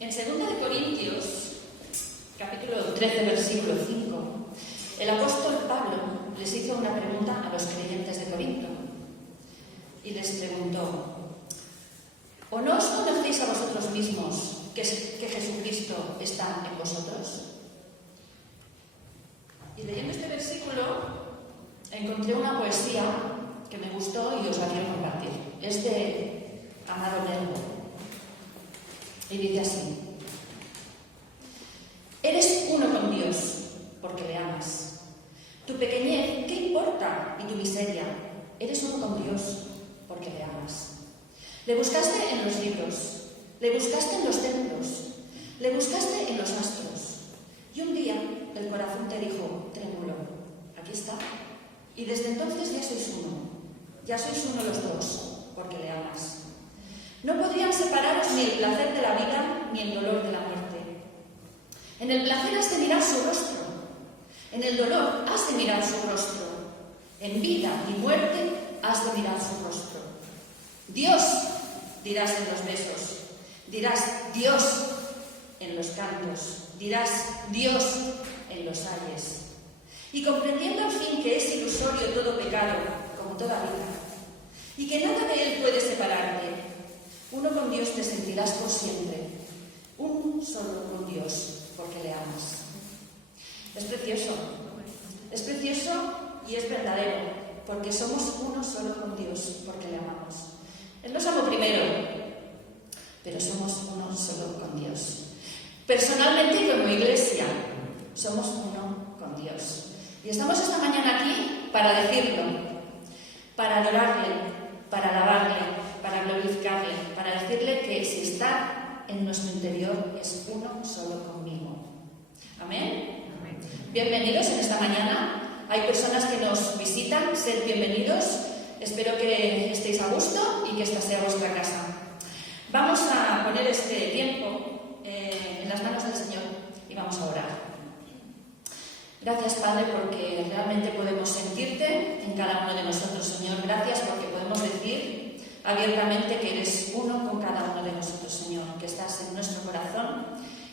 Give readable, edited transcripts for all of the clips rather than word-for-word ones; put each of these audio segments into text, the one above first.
En 2 Corintios, capítulo 13, versículo 5, el apóstol Pablo les hizo una pregunta a los creyentes de Corinto y les preguntó: ¿o no os conocéis a vosotros mismos que Jesucristo está en vosotros? Y leyendo este versículo encontré una poesía que me gustó y os la quiero compartir. Es de Amado Nervo y dice así: eres uno con Dios porque le amas. Tu pequeñez, ¿qué importa? Y tu miseria, eres uno con Dios porque le amas. Le buscaste en los libros, le buscaste en los templos, le buscaste en los astros. Y un día el corazón te dijo, trémulo, aquí está. Y desde entonces ya sois uno los dos, porque le amas. No podrían separaros ni el placer de la vida ni el dolor de la muerte. En el placer has de mirar su rostro, en el dolor has de mirar su rostro, en vida y muerte has de mirar su rostro. Dios, dirás en los besos, dirás Dios en los cantos, dirás Dios en los ayes. Y comprendiendo al fin que es ilusorio todo pecado, como toda vida, y que nada de él puede separarte, uno con Dios te sentirás por siempre, un solo con Dios, porque le amas. Es precioso y es verdadero, porque somos uno solo con Dios, porque le amamos. Él nos amó primero, pero somos uno solo con Dios. Personalmente y como iglesia, somos uno con Dios. Y estamos esta mañana aquí para decirlo, para adorarle, para alabarle, para glorificarle, para decirle que si está en nuestro interior es uno solo conmigo. Amén. Amén. Bienvenidos en esta mañana. Hay personas que nos visitan, sed bienvenidos. Espero que estéis a gusto y que esta sea vuestra casa. Vamos a poner este tiempo en las manos del Señor y vamos a orar. Gracias, Padre, porque realmente podemos sentirte en cada uno de nosotros, Señor. Gracias porque podemos decir abiertamente que eres uno con cada uno de nosotros, Señor, que estás en nuestro corazón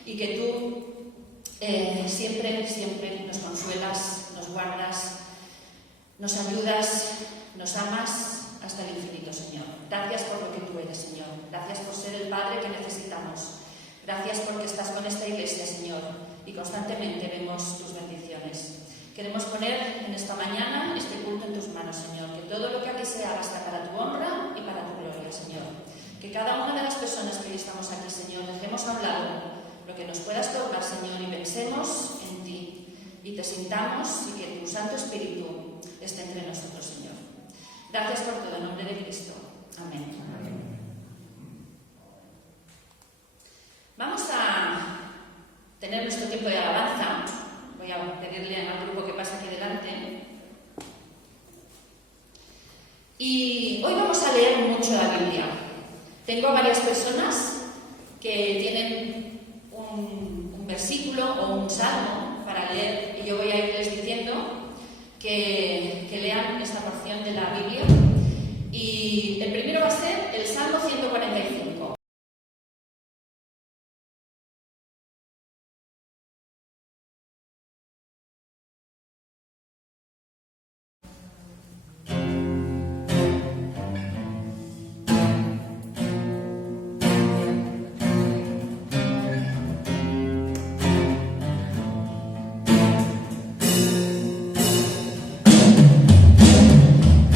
y que tú siempre nos consuelas, nos guardas, nos ayudas, nos amas hasta el infinito, Señor. Gracias por lo que tú eres, Señor. Gracias por ser el Padre que necesitamos. Gracias porque estás con esta iglesia, Señor, y constantemente vemos tus bendiciones. Queremos poner en esta mañana este culto en tus manos, Señor. Que todo lo que aquí se haga sea para tu honra y para tu gloria, Señor. Que cada una de las personas que hoy estamos aquí, Señor, dejemos a un lado lo que nos puedas tocar, Señor, y pensemos en ti y te sintamos y que tu Santo Espíritu esté entre nosotros, Señor. Gracias por todo, en nombre de Cristo. Amén. Amén. Vamos a tener nuestro tiempo de alabanza. Voy a pedirle al grupo que pase aquí delante. Y hoy vamos a leer mucho la Biblia. Tengo a varias personas que tienen un versículo o un salmo para leer y yo voy a irles diciendo que lean esta porción de la Biblia. Y el primero va a ser el Salmo 145.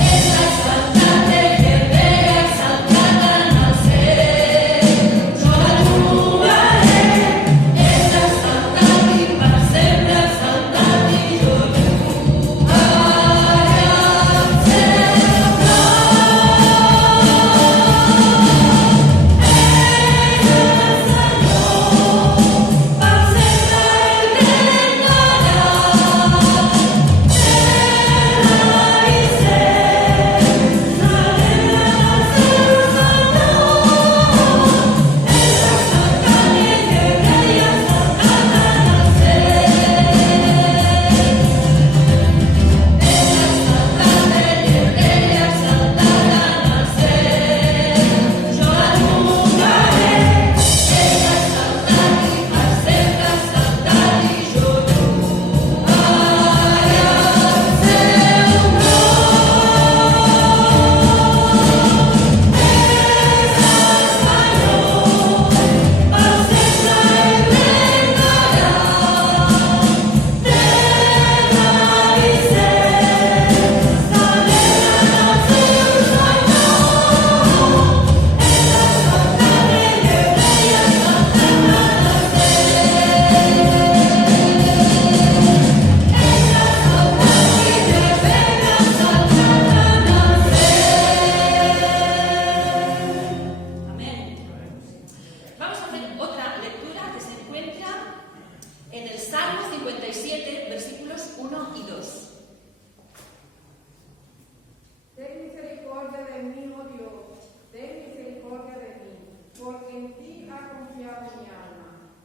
Eres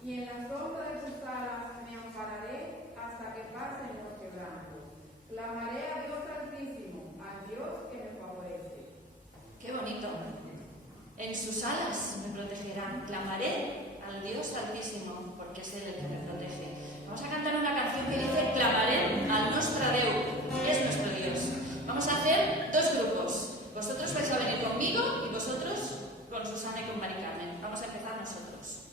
y en la sombra de sus alas me ampararé hasta que pasen los quebrantos. Clamaré a Dios Altísimo, al Dios que me favorece. ¡Qué bonito! En sus alas me protegerán. Clamaré al Dios Altísimo, porque es Él el que me protege. Vamos a cantar una canción que dice: clamaré al nostre Déu, es nuestro Dios. Vamos a hacer dos grupos. Vosotros vais a venir conmigo y vosotros con Susana y con Mari Carmen. Vamos a empezar nosotros.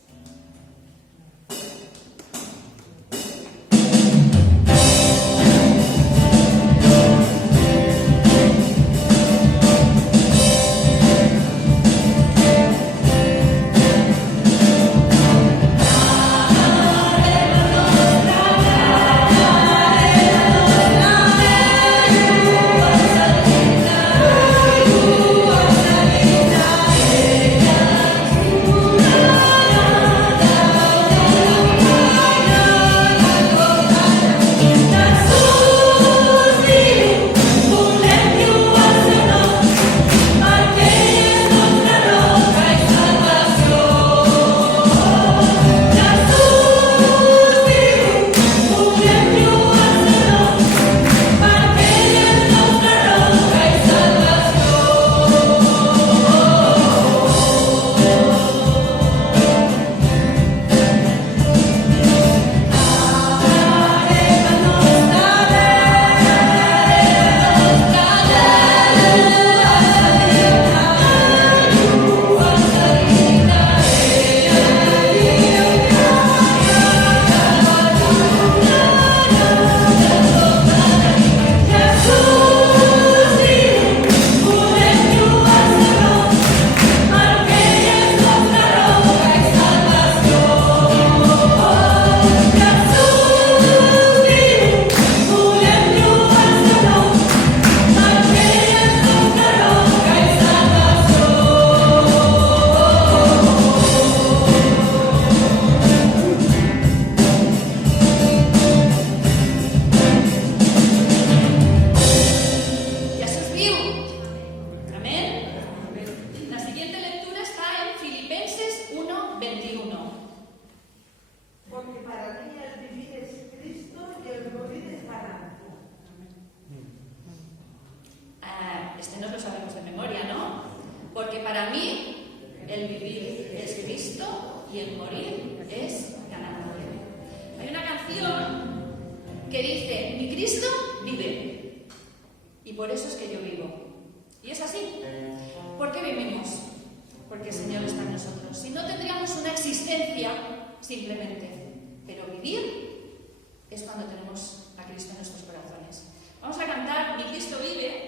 Vive.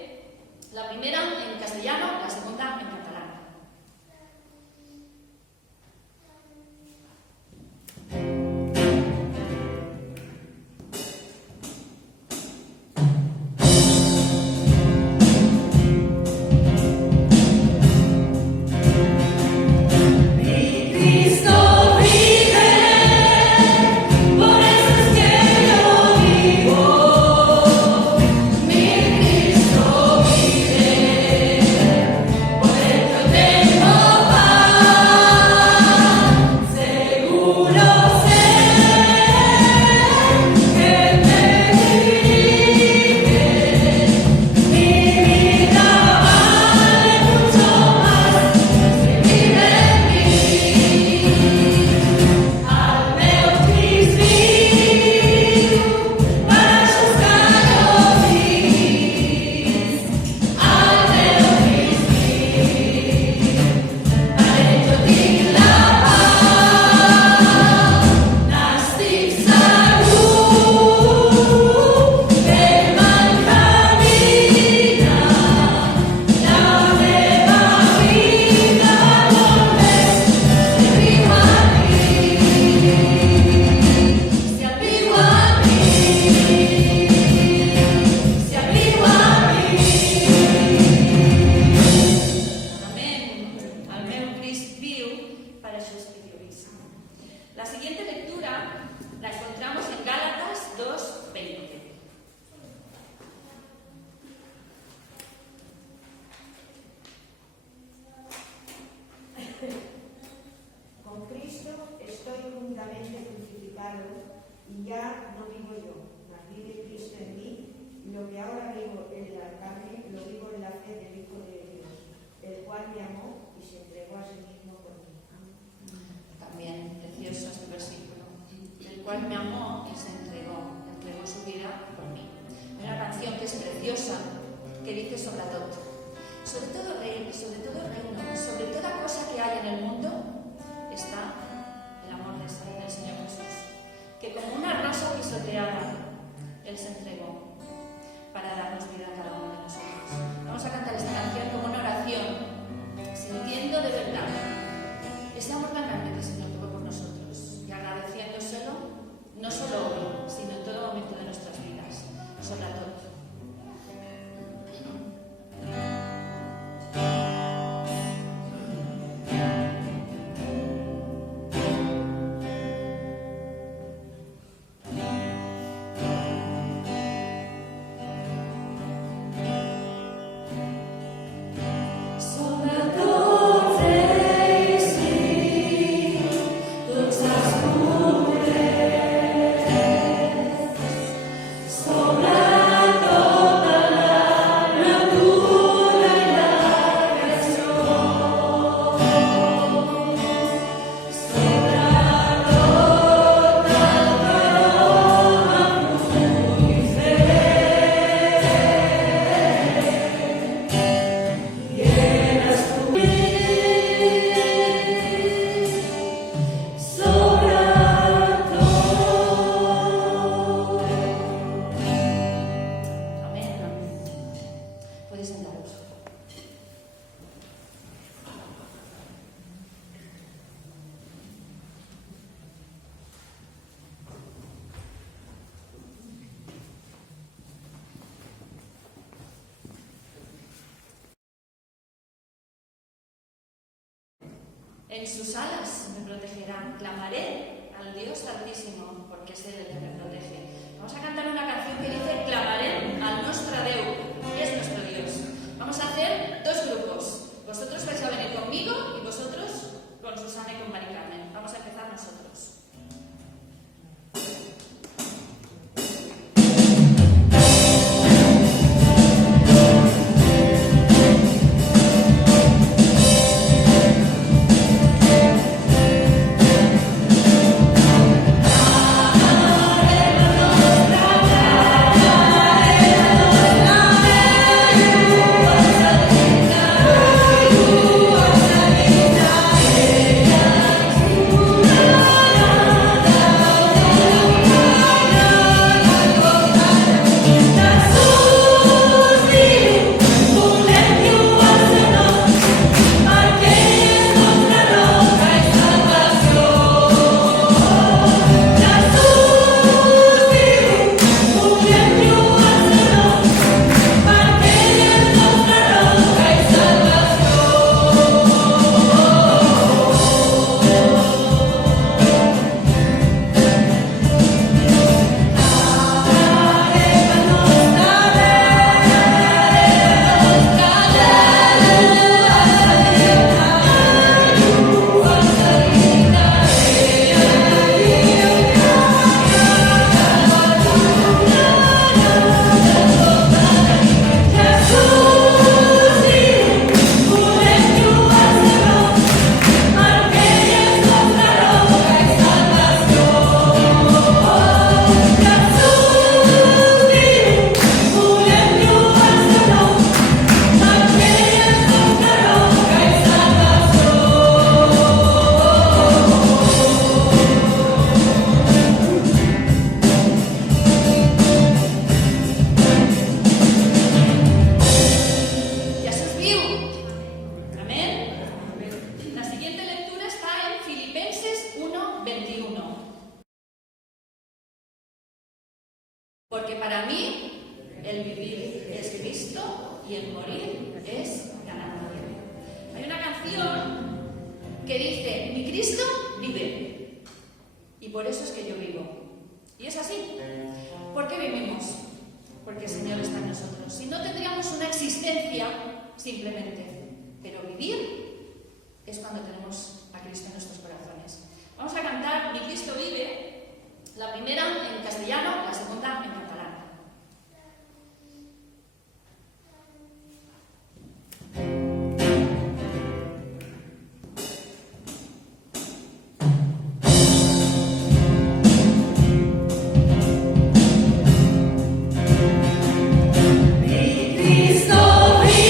tot. Sobre todo reino, sobre toda cosa que hay en el mundo, está el amor del Señor Jesús, que como una rosa pisoteada, Él se entregó para darnos vida a cada uno de nosotros. Vamos a cantar esta canción como una oración, sintiendo de verdad ese amor tan grande que el Señor tuvo por nosotros y agradeciéndoselo, no solo hoy, sino en todo momento de nuestras vidas, sobre todo. En sus alas me protegerán, clamaré al Dios Altísimo, porque es Él el que me protege. Vamos a cantar una canción que dice: clamaré al nostre Déu, es nuestro Dios. Vamos a hacer dos grupos. Vosotros vais a venir conmigo y vosotros con Susana y con Mari Carmen. Vamos a empezar nosotros. Porque para mí el vivir es Cristo y el morir es ganancia. Hay una canción que dice: mi Cristo vive, y por eso es que yo vivo. Y es así. ¿Por qué vivimos? Porque el Señor está en nosotros. Si no, tendríamos una existencia simplemente. Pero vivir es cuando tenemos a Cristo en nuestros corazones. Vamos a cantar Mi Cristo vive, la primera en castellano, la segunda en catalán. Mi Cristo vive.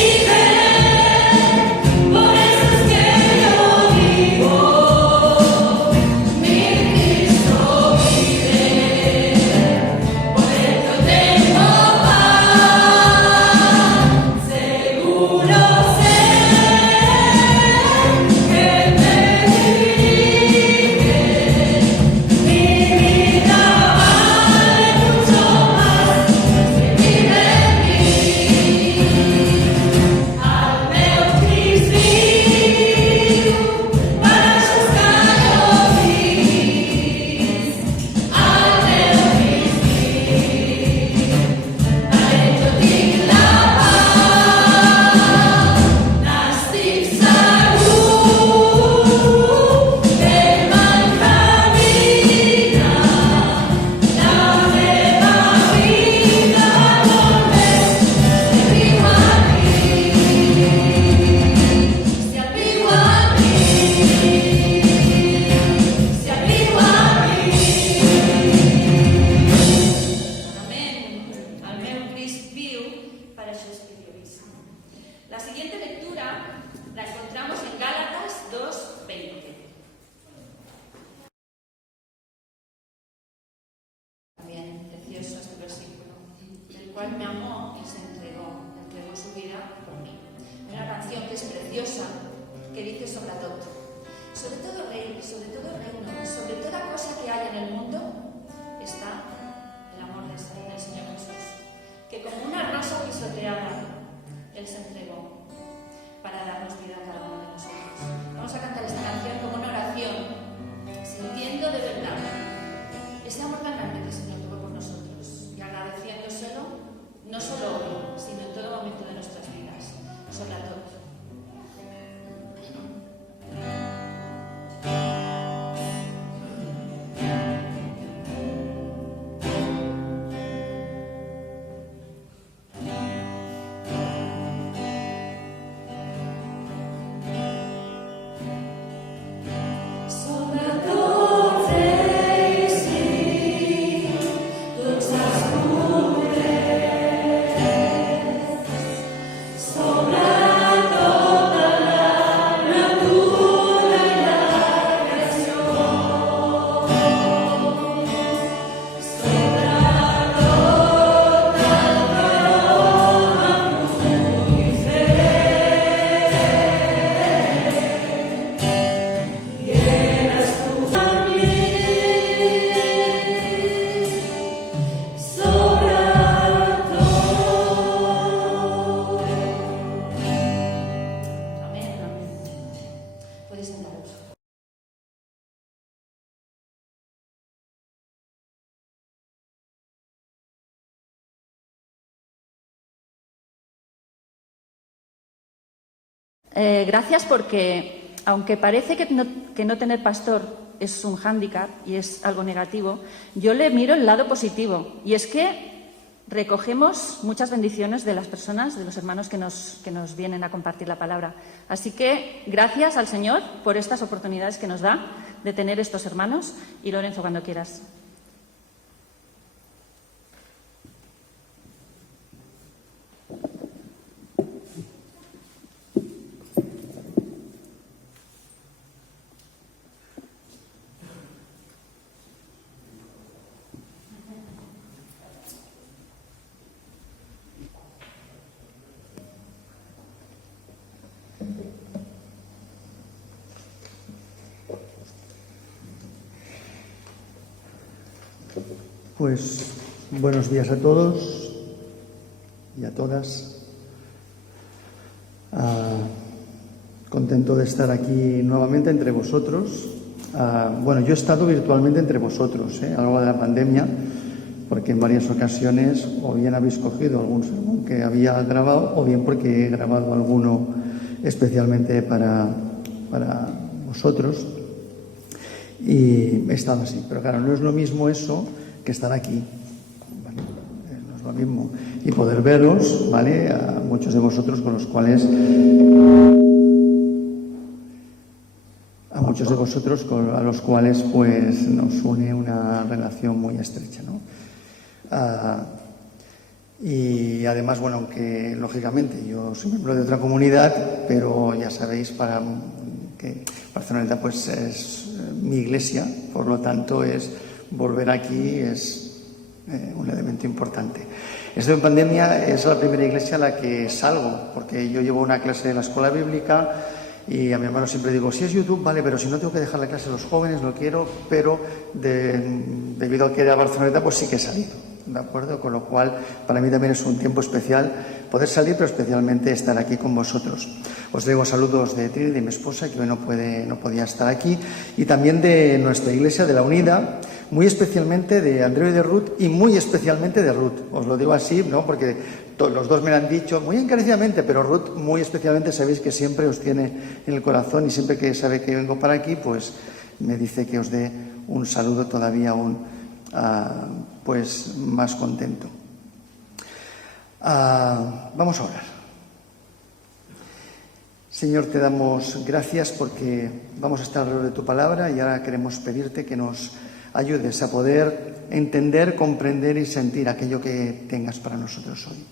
La siguiente lectura la encontramos en Gálatas 2:20. También precioso este versículo. El cual me amó y se entregó su vida por mí. Una canción que es preciosa, que dice sobre todo rey, sobre todo reino, sobre toda cosa que hay en el mundo, está el amor del Señor Jesús, que como una rosa pisoteada, Él se entregó para darnos vida a cada uno de nosotros. Vamos a cantar esta canción como una oración, sintiendo de verdad ese amor tan grande que el Señor tuvo por nosotros y agradeciéndoselo, no solo hoy, sino en todo momento de nuestras vidas, sobre todo. Gracias porque, aunque parece que no tener pastor es un hándicap y es algo negativo, yo le miro el lado positivo. Y es que recogemos muchas bendiciones de las personas, de los hermanos que nos vienen a compartir la palabra. Así que gracias al Señor por estas oportunidades que nos da de tener estos hermanos. Y Lorenzo, cuando quieras. Pues buenos días a todos y a todas. Contento de estar aquí nuevamente entre vosotros. Bueno, yo he estado virtualmente entre vosotros a lo largo de la pandemia, porque en varias ocasiones o bien habéis cogido algún sermón que había grabado o bien porque he grabado alguno especialmente para vosotros. Y he estado así, pero claro, no es lo mismo eso que estar aquí, ¿vale? No es lo mismo. Y poder veros, ¿vale? A muchos de vosotros con los cuales... a los cuales pues nos une una relación muy estrecha, ¿no? Y además, bueno, aunque lógicamente yo soy miembro de otra comunidad, pero ya sabéis que Barceloneta pues es mi iglesia, por lo tanto volver aquí es un elemento importante. Esto en pandemia es la primera iglesia a la que salgo, porque yo llevo una clase de la escuela bíblica y a mi hermano siempre digo, si es YouTube, vale, pero si no tengo que dejar la clase a los jóvenes, lo quiero, pero debido a que era Barceloneta, pues sí que he salido, ¿de acuerdo? Con lo cual, para mí también es un tiempo especial poder salir, pero especialmente estar aquí con vosotros. Os traigo saludos de Trini, de mi esposa, que hoy no podía estar aquí, y también de nuestra iglesia de la Unida, muy especialmente de Andreu y de Ruth, y muy especialmente de Ruth. Os lo digo así, ¿no? Porque los dos me lo han dicho muy encarecidamente, pero Ruth muy especialmente, sabéis que siempre os tiene en el corazón y siempre que sabe que vengo para aquí, pues me dice que os dé un saludo todavía aún pues más contento. Vamos a orar. Señor, te damos gracias porque vamos a estar alrededor de tu palabra y ahora queremos pedirte que nos ayudes a poder entender, comprender y sentir aquello que tengas para nosotros hoy.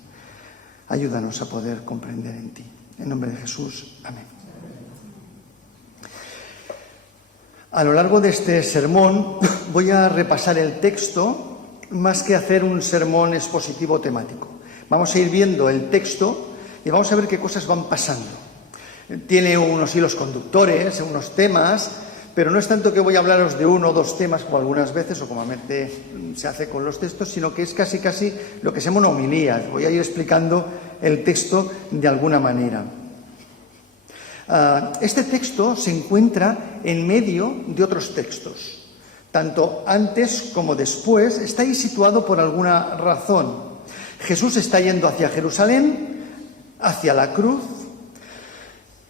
Ayúdanos a poder comprender en ti. En nombre de Jesús. Amén. A lo largo de este sermón voy a repasar el texto más que hacer un sermón expositivo temático. Vamos a ir viendo el texto y vamos a ver qué cosas van pasando. Tiene unos hilos conductores, unos temas, pero no es tanto que voy a hablaros de uno o dos temas como algunas veces o como se hace con los textos, sino que es casi lo que se llama una homilía. Voy a ir explicando el texto de alguna manera. Este texto se encuentra en medio de otros textos. Tanto antes como después está ahí situado por alguna razón. Jesús está yendo hacia Jerusalén, hacia la cruz.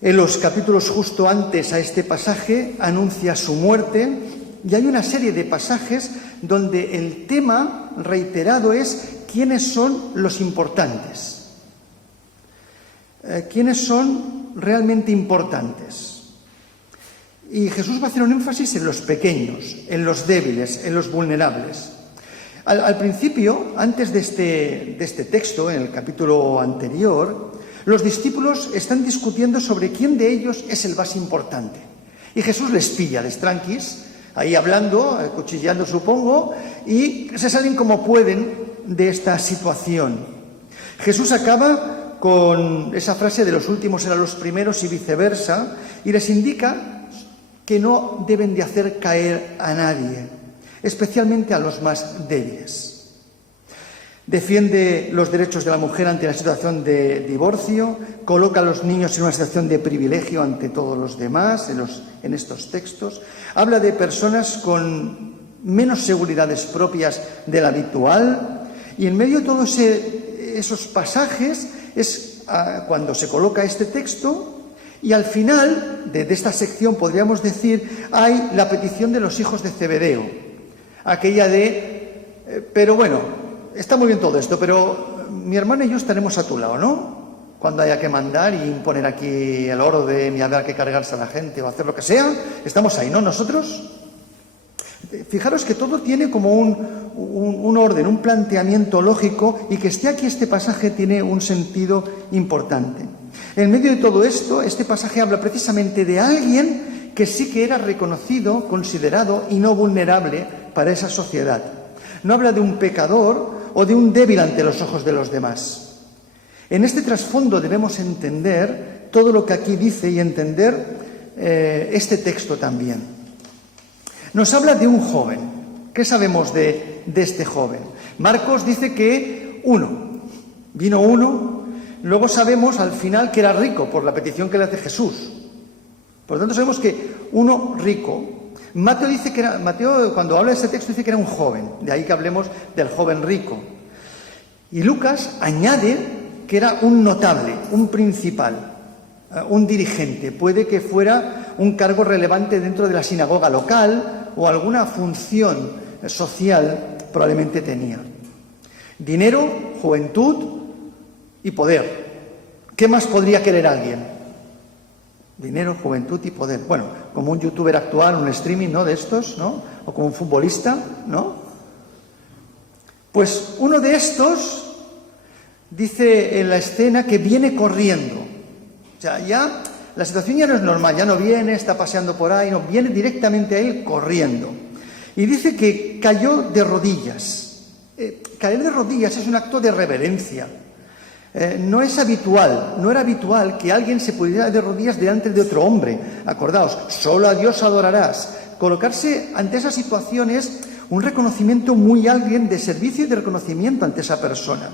En los capítulos justo antes a este pasaje anuncia su muerte y hay una serie de pasajes donde el tema reiterado es quiénes son los importantes. ¿Quiénes son realmente importantes? Y Jesús va a hacer un énfasis en los pequeños, en los débiles, en los vulnerables. Al principio, antes de este texto, en el capítulo anterior, los discípulos están discutiendo sobre quién de ellos es el más importante. Y Jesús les pilla, les tranquis, ahí hablando, cuchilleando supongo, y se salen como pueden de esta situación. Jesús acaba con esa frase de los últimos eran los primeros y viceversa, y les indica que no deben de hacer caer a nadie, especialmente a los más débiles. Defiende los derechos de la mujer ante la situación de divorcio, coloca a los niños en una situación de privilegio ante todos los demás en estos textos, habla de personas con menos seguridades propias de la habitual, y en medio de todos esos pasajes es cuando se coloca este texto y al final de esta sección podríamos decir hay la petición de los hijos de Zebedeo, aquella pero bueno, está muy bien todo esto, pero mi hermana y yo estaremos a tu lado, ¿no? Cuando haya que mandar y imponer aquí el orden y habrá que cargarse a la gente o hacer lo que sea, estamos ahí, ¿no? Nosotros. Fijaros que todo tiene como un orden, un planteamiento lógico y que esté aquí este pasaje tiene un sentido importante. En medio de todo esto, este pasaje habla precisamente de alguien que sí que era reconocido, considerado y no vulnerable para esa sociedad. No habla de un pecador o de un débil ante los ojos de los demás. En este trasfondo debemos entender todo lo que aquí dice y entender este texto también. Nos habla de un joven. ¿Qué sabemos de este joven? Marcos dice que vino uno, luego sabemos al final que era rico por la petición que le hace Jesús. Por lo tanto sabemos que uno rico. Mateo cuando habla de este texto dice que era un joven, de ahí que hablemos del joven rico. Y Lucas añade que era un notable, un principal, un dirigente, puede que fuera un cargo relevante dentro de la sinagoga local o alguna función social probablemente tenía. Dinero, juventud y poder. ¿Qué más podría querer alguien? Dinero, juventud y poder. Bueno, como un youtuber actual, un streaming, ¿no? De estos, ¿no? O como un futbolista, ¿no? Pues uno de estos dice en la escena que viene corriendo. O sea, ya la situación ya no es normal, ya no viene, está paseando por ahí, no, viene directamente a él corriendo. Y dice que cayó de rodillas. Caer de rodillas es un acto de reverencia. No es habitual, no era habitual que alguien se pudiera de rodillas delante de otro hombre. Acordaos, solo a Dios adorarás. Colocarse ante esa situación es un reconocimiento muy alguien de servicio y de reconocimiento ante esa persona.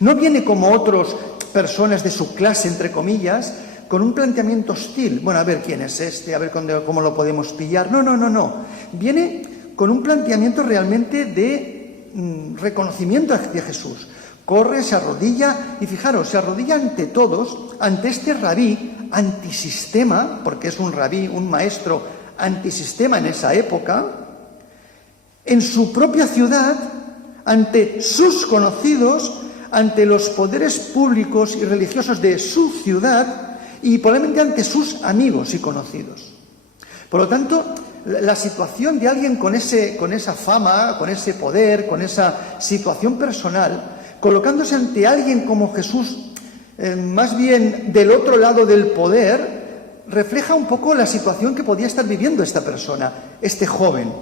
No viene como otras personas de su clase, entre comillas, con un planteamiento hostil. Bueno, a ver quién es este, a ver cómo lo podemos pillar. No. Viene con un planteamiento realmente de reconocimiento hacia Jesús. Corre, se arrodilla y fijaros, se arrodilla ante todos, ante este rabí antisistema, porque es un rabí, un maestro antisistema en esa época, en su propia ciudad, ante sus conocidos, ante los poderes públicos y religiosos de su ciudad y probablemente ante sus amigos y conocidos. Por lo tanto, la situación de alguien con esa fama, con ese poder, con esa situación personal, colocándose ante alguien como Jesús, más bien del otro lado del poder, refleja un poco la situación que podía estar viviendo esta persona, este joven.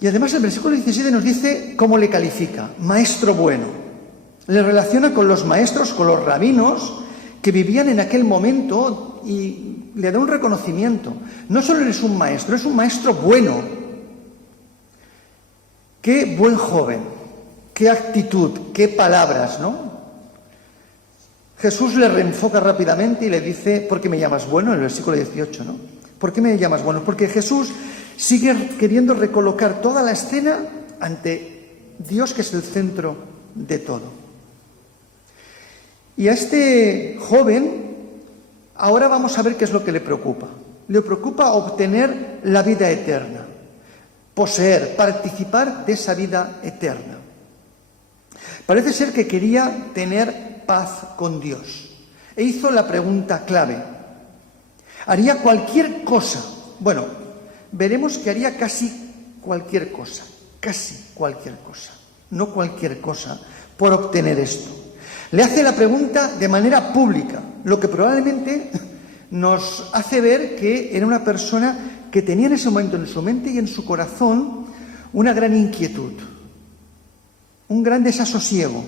Y además el versículo 17 nos dice cómo le califica: maestro bueno. Le relaciona con los maestros, con los rabinos que vivían en aquel momento y le da un reconocimiento. No solo eres un maestro, es un maestro bueno. Qué buen joven, qué actitud, qué palabras, ¿no? Jesús le reenfoca rápidamente y le dice: ¿por qué me llamas bueno? En el versículo 18, ¿no? ¿Por qué me llamas bueno? Porque Jesús sigue queriendo recolocar toda la escena ante Dios, que es el centro de todo. Y a este joven ahora vamos a ver qué es lo que le preocupa. Le preocupa obtener la vida eterna, poseer, participar de esa vida eterna. Parece ser que quería tener paz con Dios e hizo la pregunta clave: ¿haría cualquier cosa? Bueno, veremos que haría casi cualquier cosa, no cualquier cosa, por obtener esto. Le hace la pregunta de manera pública, lo que probablemente nos hace ver que era una persona que tenía en ese momento en su mente y en su corazón una gran inquietud, un gran desasosiego.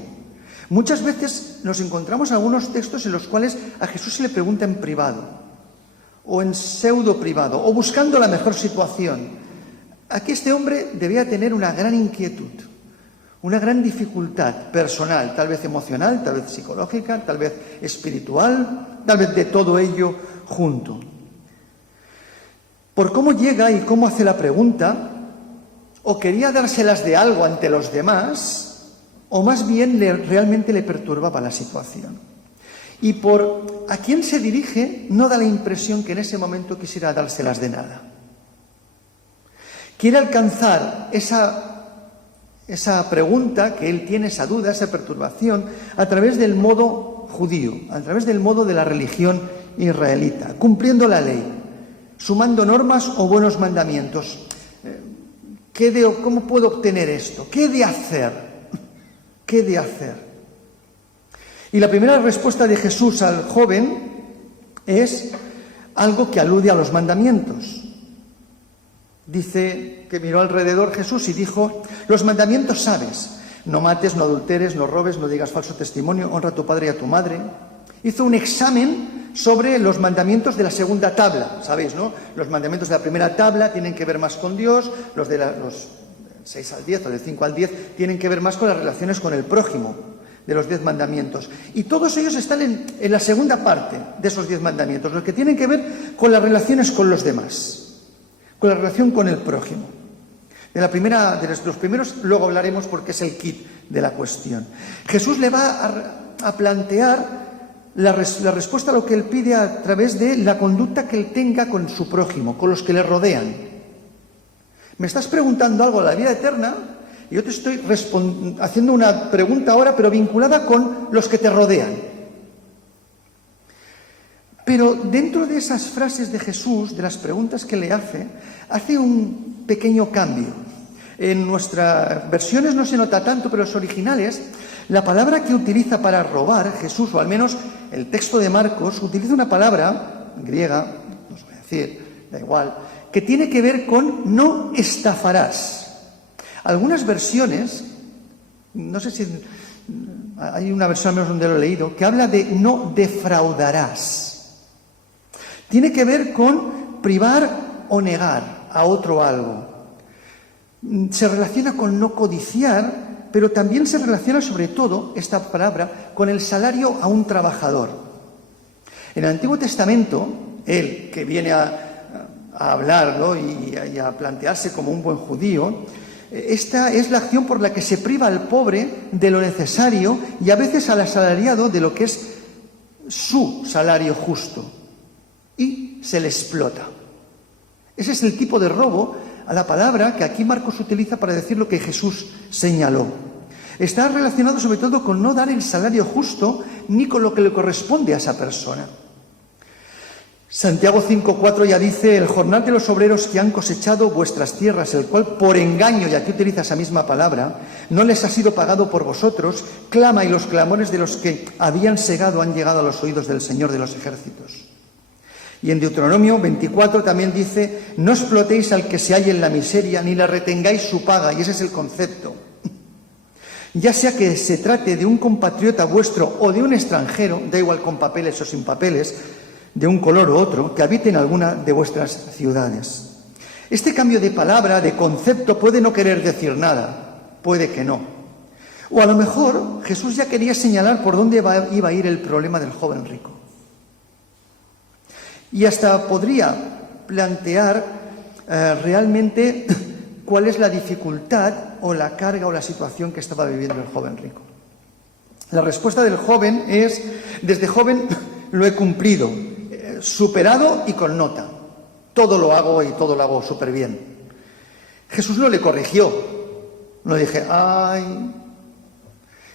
Muchas veces nos encontramos algunos textos en los cuales a Jesús se le pregunta en privado, o en pseudo privado, o buscando la mejor situación. Aquí este hombre debía tener una gran inquietud, una gran dificultad personal, tal vez emocional, tal vez psicológica, tal vez espiritual, tal vez de todo ello junto. Por cómo llega y cómo hace la pregunta, o quería dárselas de algo ante los demás, o más bien realmente le perturbaba la situación. Y por a quién se dirige, no da la impresión que en ese momento quisiera dárselas de nada. Quiere alcanzar esa pregunta que él tiene, esa duda, esa perturbación, a través del modo judío, a través del modo de la religión israelita, cumpliendo la ley, sumando normas o buenos mandamientos. ¿Cómo puedo obtener esto? ¿Qué he de hacer? ¿Qué he de hacer? Y la primera respuesta de Jesús al joven es algo que alude a los mandamientos. Dice que miró alrededor Jesús y dijo: los mandamientos sabes, no mates, no adulteres, no robes, no digas falso testimonio, honra a tu padre y a tu madre. Hizo un examen sobre los mandamientos de la segunda tabla, ¿sabéis, no? Los mandamientos de la primera tabla tienen que ver más con Dios, los de los 6 al 10 o del 5 al 10 tienen que ver más con las relaciones con el prójimo, de los 10 mandamientos. Y todos ellos están en la segunda parte de esos 10 mandamientos, los que tienen que ver con las relaciones con los demás, con la relación con el prójimo. De los primeros luego hablaremos porque es el kit de la cuestión. Jesús le va a plantear la respuesta a lo que él pide a través de la conducta que él tenga con su prójimo, con los que le rodean. Me estás preguntando algo de la vida eterna y yo te estoy haciendo una pregunta ahora, pero vinculada con los que te rodean. Pero dentro de esas frases de Jesús, de las preguntas que le hace un pequeño cambio. En nuestras versiones no se nota tanto, pero los originales, la palabra que utiliza para robar Jesús, o al menos el texto de Marcos, utiliza una palabra griega, no os voy a decir, da igual, que tiene que ver con no estafarás. Algunas versiones, no sé si hay una versión al menos donde lo he leído, que habla de no defraudarás. Tiene que ver con privar o negar a otro algo. Se relaciona con no codiciar, pero también se relaciona sobre todo, esta palabra, con el salario a un trabajador. En el Antiguo Testamento, él que viene a hablarlo y a plantearse como un buen judío, esta es la acción por la que se priva al pobre de lo necesario y a veces al asalariado de lo que es su salario justo. Y se le explota. Ese es el tipo de robo a la palabra que aquí Marcos utiliza para decir lo que Jesús señaló. Está relacionado sobre todo con no dar el salario justo ni con lo que le corresponde a esa persona. Santiago 5:4 ya dice: el jornal de los obreros que han cosechado vuestras tierras, el cual por engaño, y aquí utiliza esa misma palabra, no les ha sido pagado por vosotros, clama, y los clamores de los que habían segado han llegado a los oídos del Señor de los ejércitos. Y en Deuteronomio 24 también dice: no explotéis al que se halle en la miseria, ni le retengáis su paga, y ese es el concepto. Ya sea que se trate de un compatriota vuestro o de un extranjero, da igual con papeles o sin papeles, de un color u otro, que habite en alguna de vuestras ciudades. Este cambio de palabra, de concepto, puede no querer decir nada, puede que no. O a lo mejor Jesús ya quería señalar por dónde iba a ir el problema del joven rico. Y hasta podría plantear realmente cuál es la dificultad o la carga o la situación que estaba viviendo el joven rico. La respuesta del joven es: desde joven lo he cumplido, superado y con nota. Todo lo hago y todo lo hago súper bien. Jesús no le corrigió. No le dije: ay,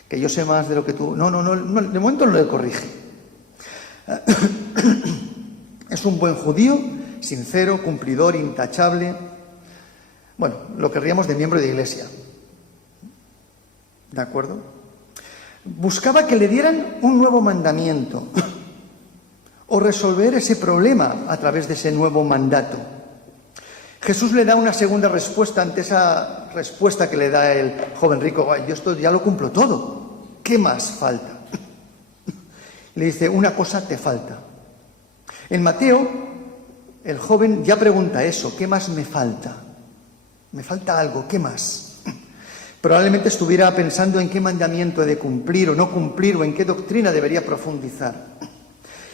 que yo sé más de lo que tú. No, de momento no le corrige. Es un buen judío, sincero, cumplidor, intachable. Bueno, lo querríamos de miembro de iglesia. ¿De acuerdo? Buscaba que le dieran un nuevo mandamiento o resolver ese problema a través de ese nuevo mandato. Jesús le da una segunda respuesta ante esa respuesta que le da el joven rico: yo esto ya lo cumplo todo, ¿qué más falta? Le dice: una cosa te falta. En Mateo, el joven ya pregunta eso: ¿qué más me falta? Me falta algo, ¿qué más? Probablemente estuviera pensando en qué mandamiento he de cumplir o no cumplir, o en qué doctrina debería profundizar.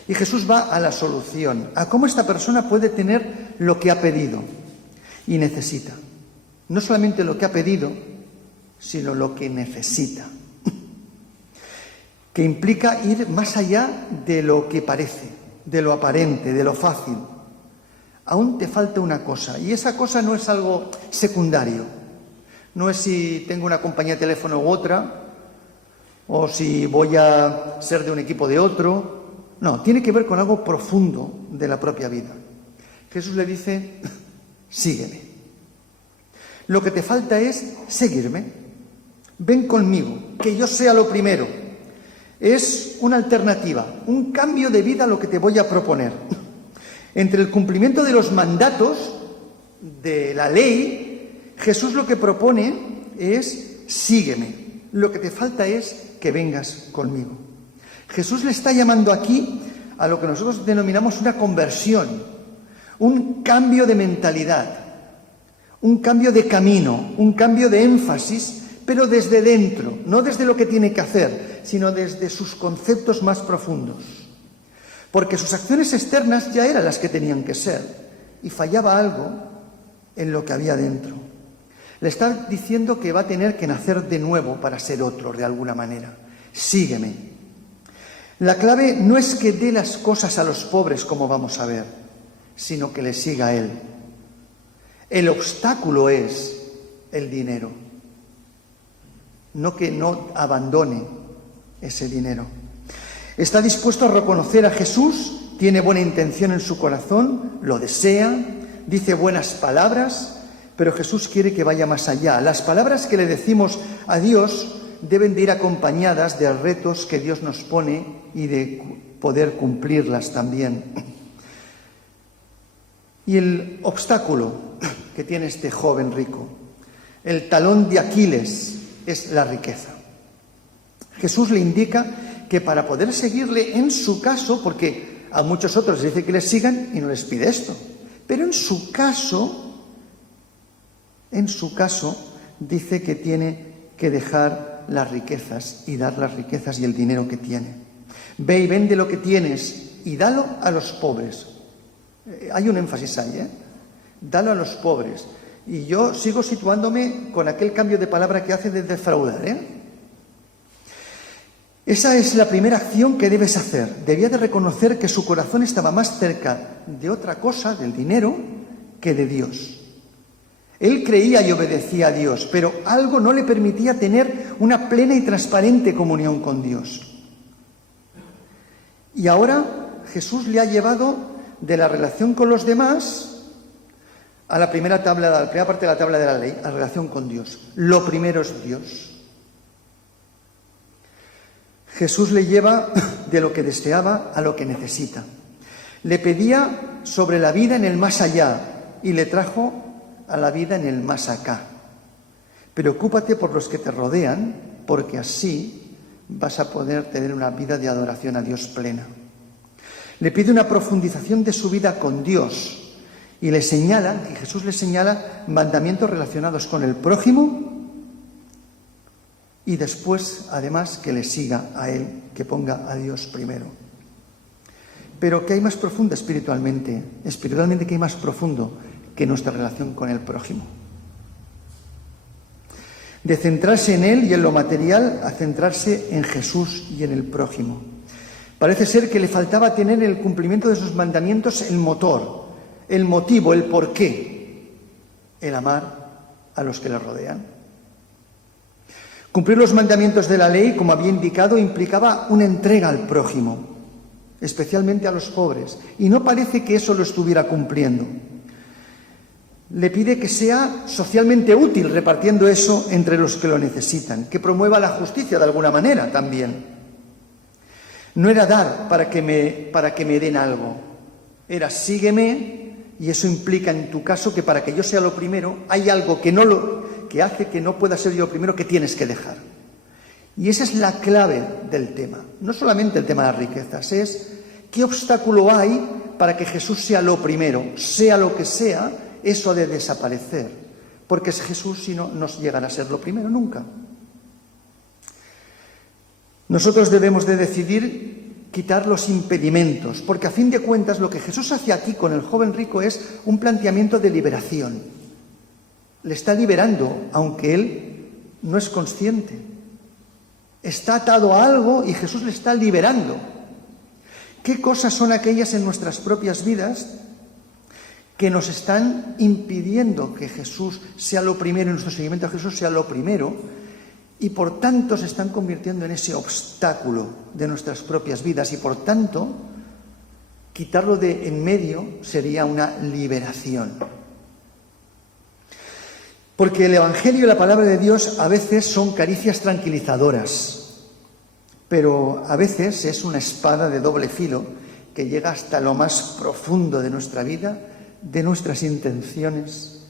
Y Jesús va a la solución, a cómo esta persona puede tener lo que ha pedido y necesita. No solamente lo que ha pedido, sino lo que necesita. Que implica ir más allá de lo que parece, de lo aparente, de lo fácil. Aún te falta una cosa, y esa cosa no es algo secundario. No es si tengo una compañía de teléfono u otra, o si voy a ser de un equipo de otro. No, tiene que ver con algo profundo de la propia vida. Jesús le dice: sígueme. Lo que te falta es seguirme. Ven conmigo, que yo sea lo primero. Es una alternativa, un cambio de vida lo que te voy a proponer. Entre el cumplimiento de los mandatos de la ley, Jesús lo que propone es: sígueme. Lo que te falta es que vengas conmigo. Jesús le está llamando aquí a lo que nosotros denominamos una conversión, un cambio de mentalidad, un cambio de camino, un cambio de énfasis, pero desde dentro, no desde lo que tiene que hacer, sino desde sus conceptos más profundos. Porque sus acciones externas ya eran las que tenían que ser, y fallaba algo en lo que había dentro. Le está diciendo que va a tener que nacer de nuevo para ser otro, de alguna manera. Sígueme. La clave no es que dé las cosas a los pobres, como vamos a ver, sino que le siga a él. El obstáculo es el dinero. No que no abandone ese dinero. Está dispuesto a reconocer a Jesús, tiene buena intención en su corazón, lo desea, dice buenas palabras, pero Jesús quiere que vaya más allá. Las palabras que le decimos a Dios deben de ir acompañadas de retos que Dios nos pone y de poder cumplirlas también. Y el obstáculo que tiene este joven rico, el talón de Aquiles, es la riqueza. Jesús le indica que para poder seguirle, en su caso, porque a muchos otros les dice que les sigan y no les pide esto, pero en su caso dice que tiene que dejar las riquezas y dar las riquezas y el dinero que tiene. Ve y vende lo que tienes y dalo a los pobres. Hay un énfasis ahí, Dalo a los pobres. Y yo sigo situándome con aquel cambio de palabra que hace de defraudar, Esa es la primera acción que debes hacer. Debía de reconocer que su corazón estaba más cerca de otra cosa, del dinero, que de Dios. Él creía y obedecía a Dios, pero algo no le permitía tener una plena y transparente comunión con Dios. Y ahora Jesús le ha llevado de la relación con los demás a la primera parte de la tabla de la ley, a la relación con Dios. Lo primero es Dios. Jesús le lleva de lo que deseaba a lo que necesita. Le pedía sobre la vida en el más allá y le trajo a la vida en el más acá. Preocúpate por los que te rodean, porque así vas a poder tener una vida de adoración a Dios plena. Le pide una profundización de su vida con Dios y Jesús le señala mandamientos relacionados con el prójimo y después, además, que le siga a Él, que ponga a Dios primero. Pero ¿qué hay más profundo espiritualmente? Espiritualmente, ¿qué hay más profundo que nuestra relación con el prójimo? De centrarse en Él y en lo material a centrarse en Jesús y en el prójimo. Parece ser que le faltaba tener el cumplimiento de sus mandamientos el motor, el motivo, el porqué, el amar a los que le rodean. Cumplir los mandamientos de la ley, como había indicado, implicaba una entrega al prójimo, especialmente a los pobres, y no parece que eso lo estuviera cumpliendo. Le pide que sea socialmente útil repartiendo eso entre los que lo necesitan, que promueva la justicia de alguna manera también. No era dar para que me den algo, era sígueme, y eso implica en tu caso que para que yo sea lo primero hay algo que hace que no pueda ser yo lo primero, que tienes que dejar. Y esa es la clave del tema, no solamente el tema de las riquezas, es qué obstáculo hay para que Jesús sea lo primero, sea lo que sea, eso ha de desaparecer, porque Jesús si no nos llegará a ser lo primero nunca. Nosotros debemos de decidir quitar los impedimentos, porque a fin de cuentas lo que Jesús hace aquí con el joven rico es un planteamiento de liberación. Le está liberando, aunque él no es consciente. Está atado a algo y Jesús le está liberando. ¿Qué cosas son aquellas en nuestras propias vidas que nos están impidiendo que Jesús sea lo primero, en nuestro seguimiento a Jesús sea lo primero, y por tanto se están convirtiendo en ese obstáculo de nuestras propias vidas, y por tanto quitarlo de en medio sería una liberación? Porque el Evangelio y la palabra de Dios a veces son caricias tranquilizadoras, pero a veces es una espada de doble filo que llega hasta lo más profundo de nuestra vida, de nuestras intenciones,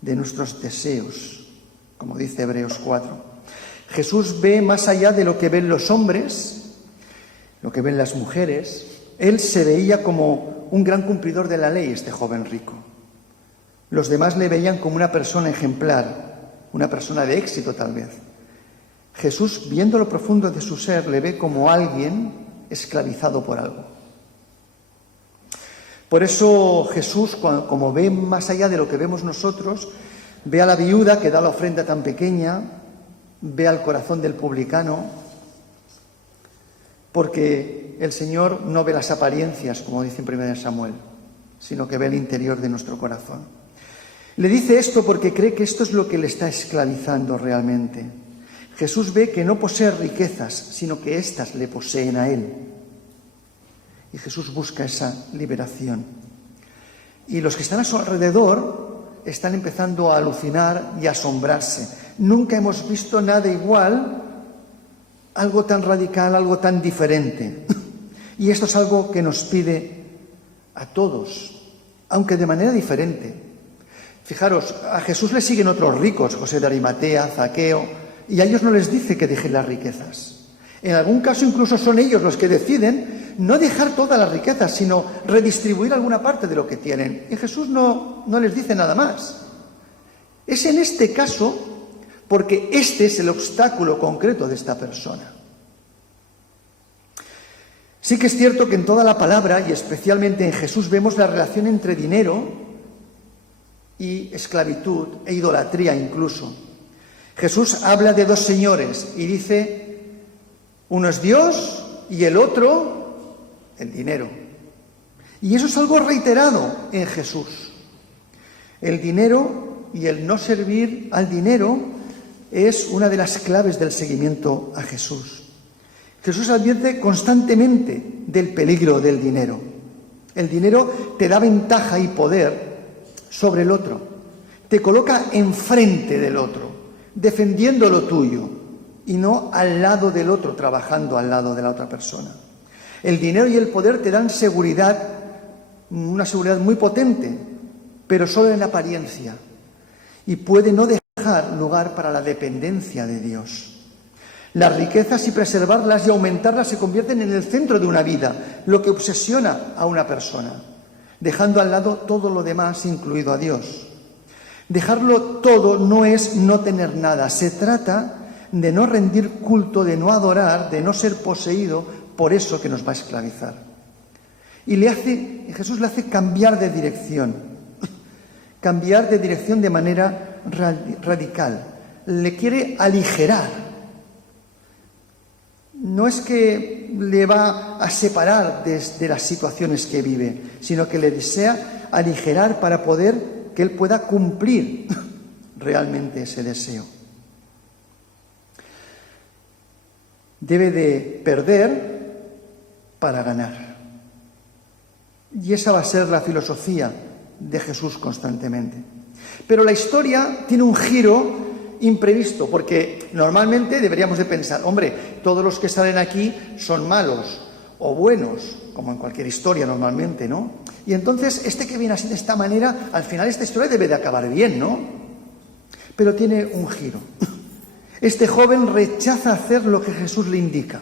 de nuestros deseos, como dice Hebreos 4. Jesús ve más allá de lo que ven los hombres, lo que ven las mujeres. Él se veía como un gran cumplidor de la ley, este joven rico. Los demás le veían como una persona ejemplar, una persona de éxito tal vez. Jesús, viendo lo profundo de su ser, le ve como alguien esclavizado por algo. Por eso Jesús, como ve más allá de lo que vemos nosotros, ve a la viuda que da la ofrenda tan pequeña, ve al corazón del publicano, porque el Señor no ve las apariencias, como dice en 1 Samuel, sino que ve el interior de nuestro corazón. Le dice esto porque cree que esto es lo que le está esclavizando realmente. Jesús ve que no posee riquezas, sino que éstas le poseen a él. Y Jesús busca esa liberación. Y los que están a su alrededor están empezando a alucinar y a asombrarse. Nunca hemos visto nada igual, algo tan radical, algo tan diferente. Y esto es algo que nos pide a todos, aunque de manera diferente. Fijaros, a Jesús le siguen otros ricos, José de Arimatea, Zaqueo, y a ellos no les dice que dejen las riquezas. En algún caso incluso son ellos los que deciden no dejar todas las riquezas, sino redistribuir alguna parte de lo que tienen. Y Jesús no les dice nada más. Es en este caso porque este es el obstáculo concreto de esta persona. Sí que es cierto que en toda la palabra, y especialmente en Jesús, vemos la relación entre dinero y esclavitud e idolatría incluso. Jesús habla de dos señores y dice, uno es Dios y el otro, el dinero. Y eso es algo reiterado en Jesús. El dinero y el no servir al dinero es una de las claves del seguimiento a Jesús. Jesús advierte constantemente del peligro del dinero. El dinero te da ventaja y poder sobre el otro. Te coloca enfrente del otro, defendiendo lo tuyo y no al lado del otro, trabajando al lado de la otra persona. El dinero y el poder te dan seguridad, una seguridad muy potente, pero solo en apariencia, y puede no dejar lugar para la dependencia de Dios. Las riquezas, y preservarlas y aumentarlas, se convierten en el centro de una vida, lo que obsesiona a una persona, dejando al lado todo lo demás, incluido a Dios. Dejarlo todo no es no tener nada, se trata de no rendir culto, de no adorar, de no ser poseído por eso que nos va a esclavizar. Y Jesús le hace cambiar de dirección de manera radical. Le quiere aligerar. No es que le va a separar de las situaciones que vive, sino que le desea aligerar para que él pueda cumplir realmente ese deseo. Debe de perder para ganar. Y esa va a ser la filosofía de Jesús constantemente. Pero la historia tiene un giro imprevisto, porque normalmente deberíamos de pensar, hombre, todos los que salen aquí son malos o buenos, como en cualquier historia normalmente, ¿no? Y entonces este que viene así de esta manera, al final esta historia debe de acabar bien, ¿no? Pero tiene un giro. Este joven rechaza hacer lo que Jesús le indica.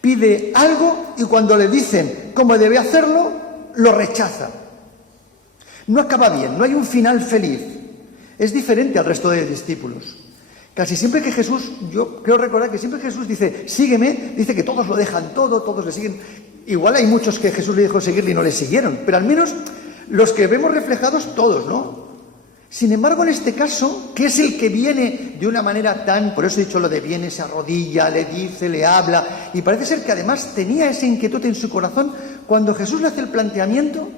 Pide algo y cuando le dicen cómo debe hacerlo, lo rechaza. No acaba bien, no hay un final feliz. Es diferente al resto de discípulos. Casi siempre que Jesús, yo creo recordar que siempre que Jesús dice, sígueme, dice que todos lo dejan todo, todos le siguen. Igual hay muchos que Jesús le dijo seguirle y no le siguieron, pero al menos los que vemos reflejados todos, ¿no? Sin embargo, en este caso, que es el que viene de una manera tan, por eso he dicho lo de viene, se arrodilla, le dice, le habla, y parece ser que además tenía esa inquietud en su corazón, cuando Jesús le hace el planteamiento,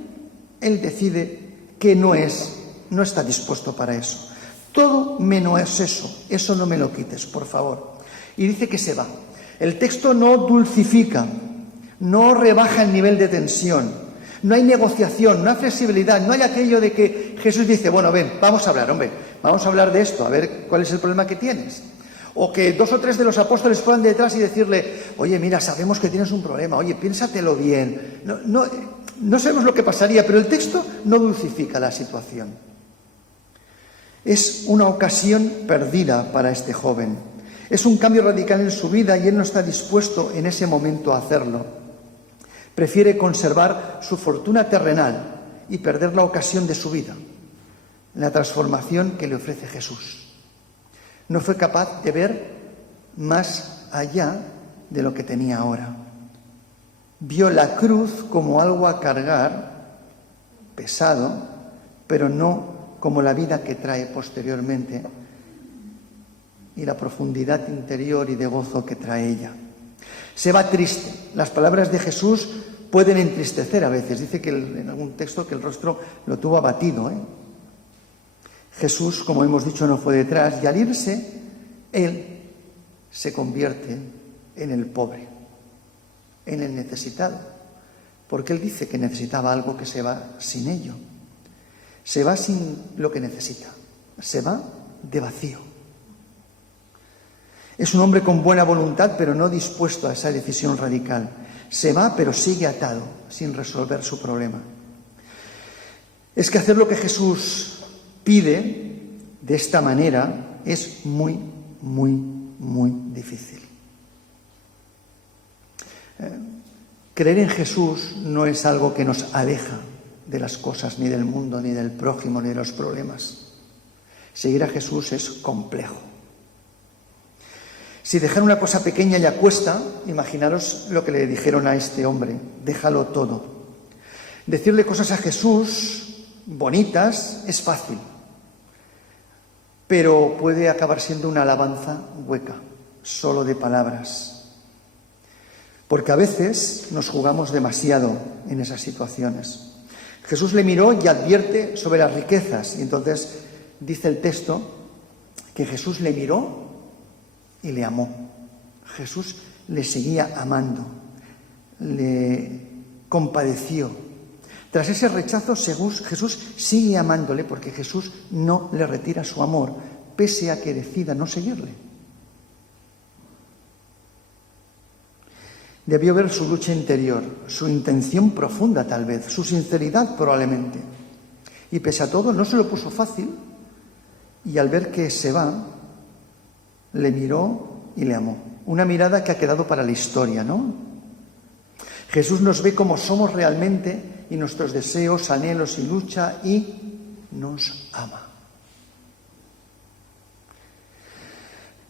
él decide que no está dispuesto para eso. Todo menos eso no me lo quites, por favor. Y dice que se va. El texto no dulcifica, no rebaja el nivel de tensión, no hay negociación, no hay flexibilidad, no hay aquello de que Jesús dice, bueno, ven, vamos a hablar, hombre, vamos a hablar de esto, a ver cuál es el problema que tienes. O que 2 o 3 de los apóstoles fueran detrás y decirle, oye, mira, sabemos que tienes un problema, oye, piénsatelo bien. No sabemos lo que pasaría, pero el texto no dulcifica la situación. Es una ocasión perdida para este joven. Es un cambio radical en su vida y él no está dispuesto en ese momento a hacerlo. Prefiere conservar su fortuna terrenal y perder la ocasión de su vida, la transformación que le ofrece Jesús. No fue capaz de ver más allá de lo que tenía ahora. Vio la cruz como algo a cargar, pesado, pero no como la vida que trae posteriormente y la profundidad interior y de gozo que trae ella. Se va triste. Las palabras de Jesús pueden entristecer a veces. Dice que en algún texto que el rostro lo tuvo abatido, Jesús, como hemos dicho, no fue detrás y al irse, él se convierte en el pobre, en el necesitado, porque él dice que necesitaba algo que se va sin ello. Se va sin lo que necesita, se va de vacío. Es un hombre con buena voluntad, pero no dispuesto a esa decisión radical. Se va, pero sigue atado, sin resolver su problema. Es que hacer lo que Jesús pide de esta manera es muy, muy, muy difícil. Creer en Jesús no es algo que nos aleja de las cosas, ni del mundo, ni del prójimo, ni de los problemas. Seguir a Jesús es complejo. Si dejar una cosa pequeña ya cuesta, imaginaros lo que le dijeron a este hombre, déjalo todo. Decirle cosas a Jesús bonitas es fácil, pero puede acabar siendo una alabanza hueca, solo de palabras. Porque a veces nos jugamos demasiado en esas situaciones. Jesús le miró y advierte sobre las riquezas, y entonces dice el texto que Jesús le miró y le amó. Jesús le seguía amando, le compadeció Tras ese rechazo, Jesús sigue amándole porque Jesús no le retira su amor, pese a que decida no seguirle. Debió ver su lucha interior, su intención profunda tal vez, su sinceridad probablemente. Y pese a todo no se lo puso fácil y al ver que se va, le miró y le amó. Una mirada que ha quedado para la historia, ¿no? Jesús nos ve como somos realmente y nuestros deseos, anhelos y lucha y nos ama.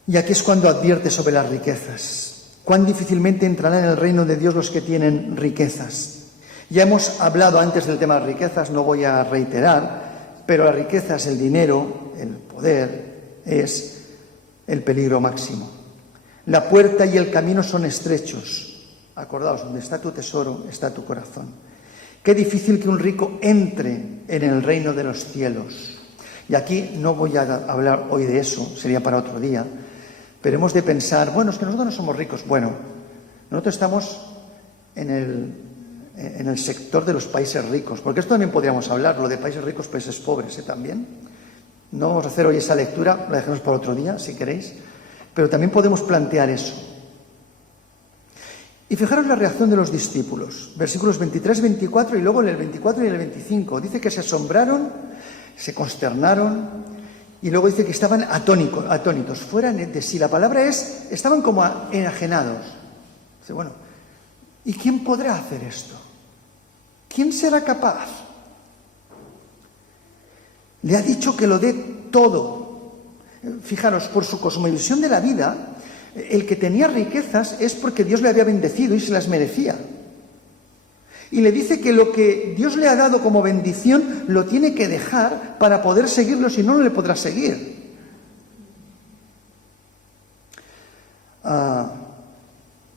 Y aquí es cuando advierte sobre las riquezas. Cuán difícilmente entrarán en el reino de Dios los que tienen riquezas. Ya hemos hablado antes del tema de las riquezas, no voy a reiterar, pero las riquezas, el dinero, el poder, es el peligro máximo. La puerta y el camino son estrechos. Acordaos, donde está tu tesoro, está tu corazón. Qué difícil que un rico entre en el reino de los cielos. Y aquí no voy a hablar hoy de eso, sería para otro día. Pero hemos de pensar, bueno, es que nosotros no somos ricos. Bueno, nosotros estamos en el sector de los países ricos, porque esto también podríamos hablar, lo de países ricos, países pobres, también. No vamos a hacer hoy esa lectura, la dejamos para otro día, si queréis, pero también podemos plantear eso. Y fijaros la reacción de los discípulos, versículos 23, 24 y luego en el 24 y el 25. Dice que se asombraron, se consternaron. Y luego dice que estaban atónitos, fuera de sí. La palabra es, estaban como enajenados. Dice, bueno, ¿y quién podrá hacer esto? ¿Quién será capaz? Le ha dicho que lo dé todo. Fijaros, por su cosmovisión de la vida, el que tenía riquezas es porque Dios le había bendecido y se las merecía. Y le dice que lo que Dios le ha dado como bendición lo tiene que dejar para poder seguirlo, si no, no le podrá seguir.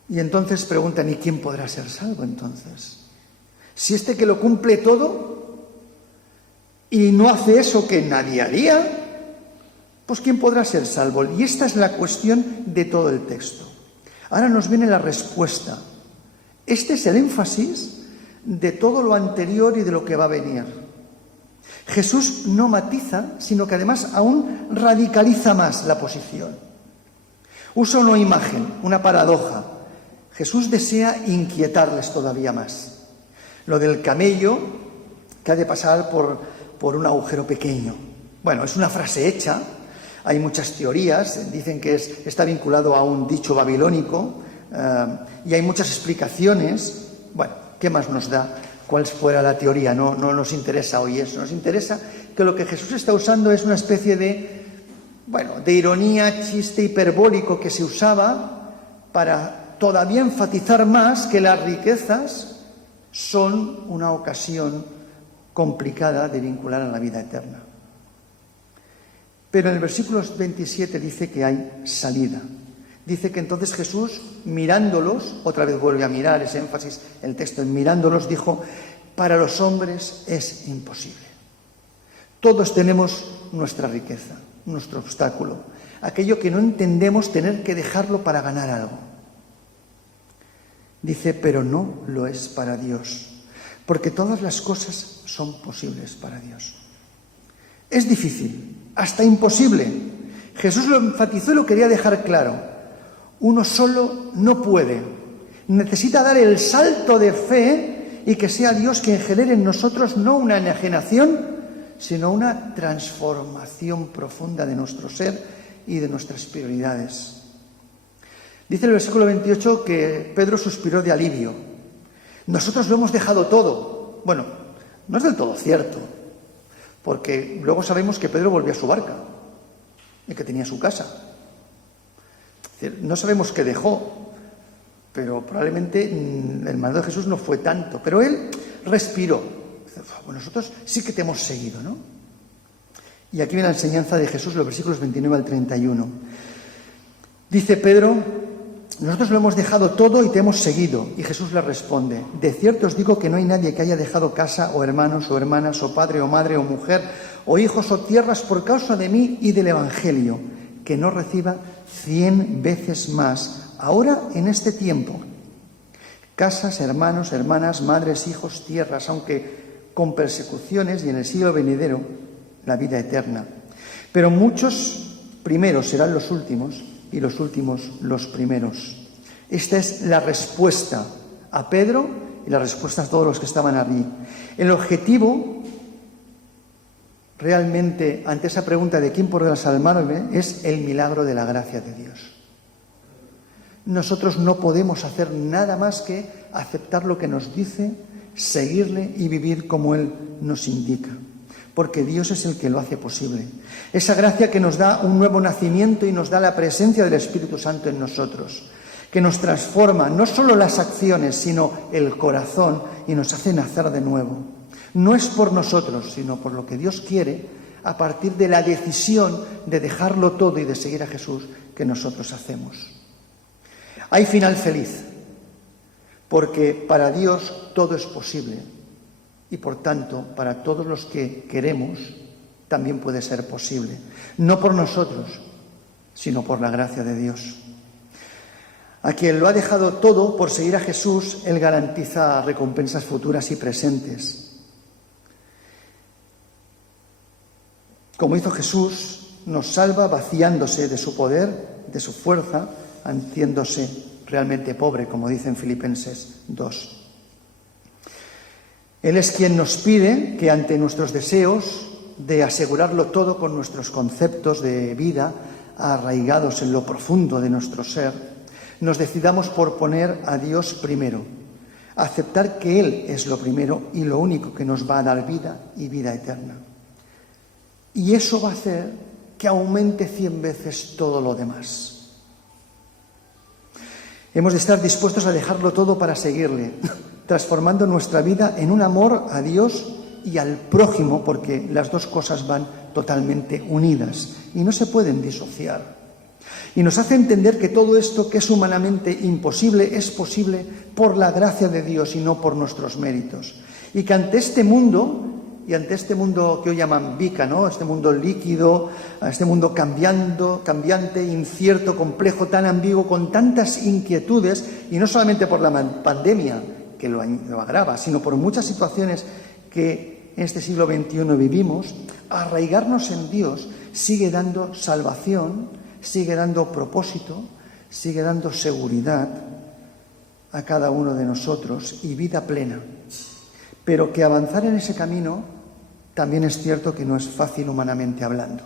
Y entonces preguntan, ¿y quién podrá ser salvo entonces? Si este que lo cumple todo y no hace eso que nadie haría, pues ¿quién podrá ser salvo? Y esta es la cuestión de todo el texto. Ahora nos viene la respuesta. Este es el énfasis de todo lo anterior y de lo que va a venir. Jesús no matiza, sino que además aún radicaliza más la posición. Usa una imagen, una paradoja. Jesús desea inquietarles todavía más. Lo del camello que ha de pasar por un agujero pequeño. Bueno, es una frase hecha, hay muchas teorías, dicen que está vinculado a un dicho babilónico y hay muchas explicaciones. Bueno, ¿qué más nos da cuál fuera la teoría? No nos interesa hoy eso. Nos interesa que lo que Jesús está usando es una especie de ironía, chiste hiperbólico que se usaba para todavía enfatizar más que las riquezas son una ocasión complicada de vincular a la vida eterna. Pero en el versículo 27 dice que hay salida. Dice que entonces Jesús, mirándolos, otra vez vuelve a mirar, ese énfasis, el texto en mirándolos, dijo, para los hombres es imposible. Todos tenemos nuestra riqueza, nuestro obstáculo, aquello que no entendemos tener que dejarlo para ganar algo. Dice, pero no lo es para Dios, porque todas las cosas son posibles para Dios. Es difícil, hasta imposible. Jesús lo enfatizó y lo quería dejar claro. Uno solo no puede. Necesita dar el salto de fe y que sea Dios quien genere en nosotros no una enajenación, sino una transformación profunda de nuestro ser y de nuestras prioridades. Dice el versículo 28 que Pedro suspiró de alivio. Nosotros lo hemos dejado todo. Bueno, no es del todo cierto, porque luego sabemos que Pedro volvió a su barca y que tenía su casa. No sabemos qué dejó, pero probablemente el mando de Jesús no fue tanto. Pero él respiró. Bueno, nosotros sí que te hemos seguido, ¿no? Y aquí viene la enseñanza de Jesús, los versículos 29 al 31. Dice Pedro, nosotros lo hemos dejado todo y te hemos seguido. Y Jesús le responde, de cierto os digo que no hay nadie que haya dejado casa o hermanos o hermanas o padre o madre o mujer o hijos o tierras por causa de mí y del Evangelio, que no reciba 100 veces más, ahora en este tiempo, casas, hermanos, hermanas, madres, hijos, tierras, aunque con persecuciones y en el siglo venidero la vida eterna. Pero muchos primeros serán los últimos y los últimos los primeros. Esta es la respuesta a Pedro y la respuesta a todos los que estaban allí. El objetivo realmente ante esa pregunta de quién podrá salvarme es el milagro de la gracia de Dios. Nosotros no podemos hacer nada más que aceptar lo que nos dice, seguirle y vivir como Él nos indica, porque Dios es el que lo hace posible. Esa gracia que nos da un nuevo nacimiento y nos da la presencia del Espíritu Santo en nosotros, que nos transforma no solo las acciones, sino el corazón y nos hace nacer de nuevo. No es por nosotros, sino por lo que Dios quiere, a partir de la decisión de dejarlo todo y de seguir a Jesús que nosotros hacemos. Hay final feliz, porque para Dios todo es posible y por tanto para todos los que queremos también puede ser posible. No por nosotros, sino por la gracia de Dios. A quien lo ha dejado todo por seguir a Jesús, Él garantiza recompensas futuras y presentes. Como hizo Jesús, nos salva vaciándose de su poder, de su fuerza, haciéndose realmente pobre, como dice en Filipenses 2. Él es quien nos pide que ante nuestros deseos de asegurarlo todo con nuestros conceptos de vida arraigados en lo profundo de nuestro ser, nos decidamos por poner a Dios primero, aceptar que Él es lo primero y lo único que nos va a dar vida y vida eterna. Y eso va a hacer que aumente 100 veces todo lo demás. Hemos de estar dispuestos a dejarlo todo para seguirle, transformando nuestra vida en un amor a Dios y al prójimo, porque las dos cosas van totalmente unidas y no se pueden disociar. Y nos hace entender que todo esto que es humanamente imposible es posible por la gracia de Dios y no por nuestros méritos. Y que ante este mundo, y ante este mundo que hoy llaman VICA, ¿no? Este mundo líquido, este mundo cambiante, incierto, complejo, tan ambiguo, con tantas inquietudes, y no solamente por la pandemia, que lo agrava, sino por muchas situaciones que en este siglo XXI vivimos, arraigarnos en Dios sigue dando salvación, sigue dando propósito, sigue dando seguridad a cada uno de nosotros y vida plena. Pero que avanzar en ese camino también es cierto que no es fácil humanamente hablando.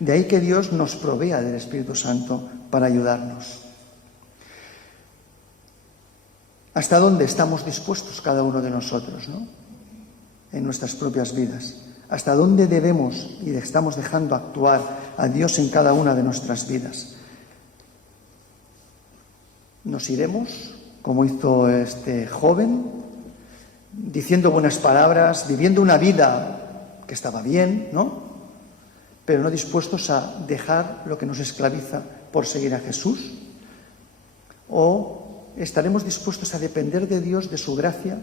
De ahí que Dios nos provea del Espíritu Santo para ayudarnos. ¿Hasta dónde estamos dispuestos cada uno de nosotros, ¿no? En nuestras propias vidas? ¿Hasta dónde debemos y estamos dejando actuar a Dios en cada una de nuestras vidas? ¿Nos iremos, como hizo este joven, diciendo buenas palabras, viviendo una vida que estaba bien, ¿no? Pero no dispuestos a dejar lo que nos esclaviza por seguir a Jesús? ¿O estaremos dispuestos a depender de Dios, de su gracia,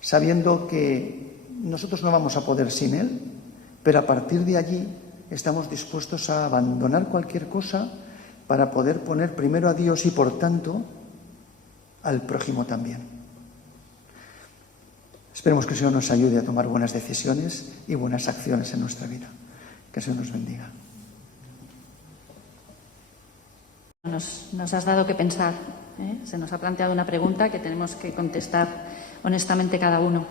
sabiendo que nosotros no vamos a poder sin Él, pero a partir de allí estamos dispuestos a abandonar cualquier cosa para poder poner primero a Dios y, por tanto, al prójimo también? Esperemos que el Señor nos ayude a tomar buenas decisiones y buenas acciones en nuestra vida. Que el Señor nos bendiga. Nos has dado que pensar, ¿eh? Se nos ha planteado una pregunta que tenemos que contestar honestamente cada uno.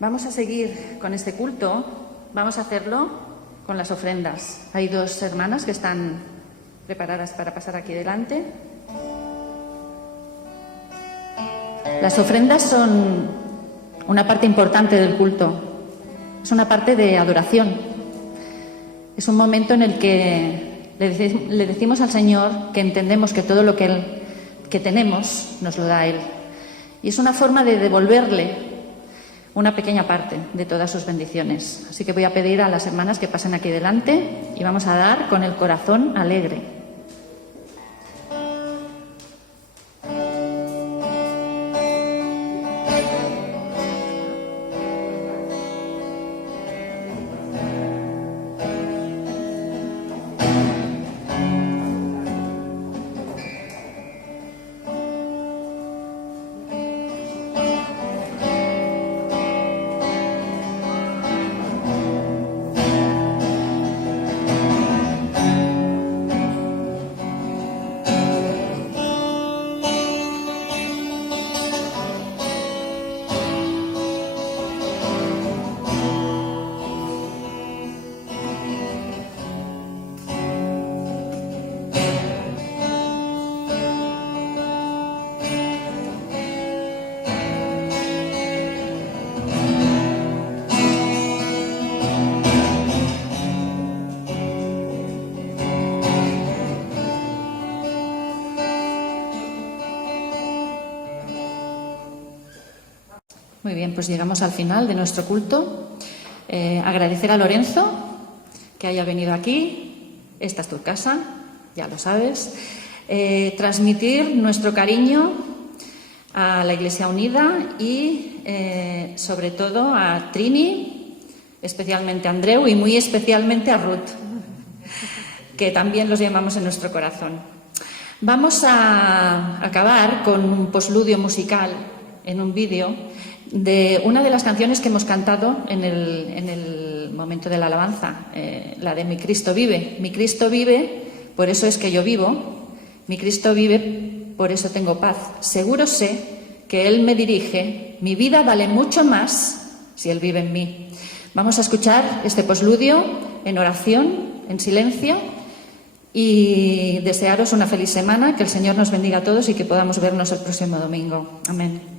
Vamos a seguir con este culto, vamos a hacerlo con las ofrendas. Hay dos hermanas que están preparadas para pasar aquí delante. Las ofrendas son una parte importante del culto, es una parte de adoración. Es un momento en el que le decimos al Señor que entendemos que todo lo que tenemos nos lo da Él. Y es una forma de devolverle una pequeña parte de todas sus bendiciones. Así que voy a pedir a las hermanas que pasen aquí delante y vamos a dar con el corazón alegre. Muy bien, pues llegamos al final de nuestro culto. Agradecer a Lorenzo que haya venido aquí. Esta es tu casa, ya lo sabes. Transmitir nuestro cariño a la Iglesia Unida y, sobre todo, a Trini, especialmente a Andreu y muy especialmente a Ruth, que también los llamamos en nuestro corazón. Vamos a acabar con un postludio musical en un vídeo de una de las canciones que hemos cantado en el momento de la alabanza, la de Mi Cristo vive. Mi Cristo vive, por eso es que yo vivo. Mi Cristo vive, por eso tengo paz. Seguro sé que Él me dirige. Mi vida vale mucho más si Él vive en mí. Vamos a escuchar este postludio en oración, en silencio, y desearos una feliz semana, que el Señor nos bendiga a todos y que podamos vernos el próximo domingo. Amén.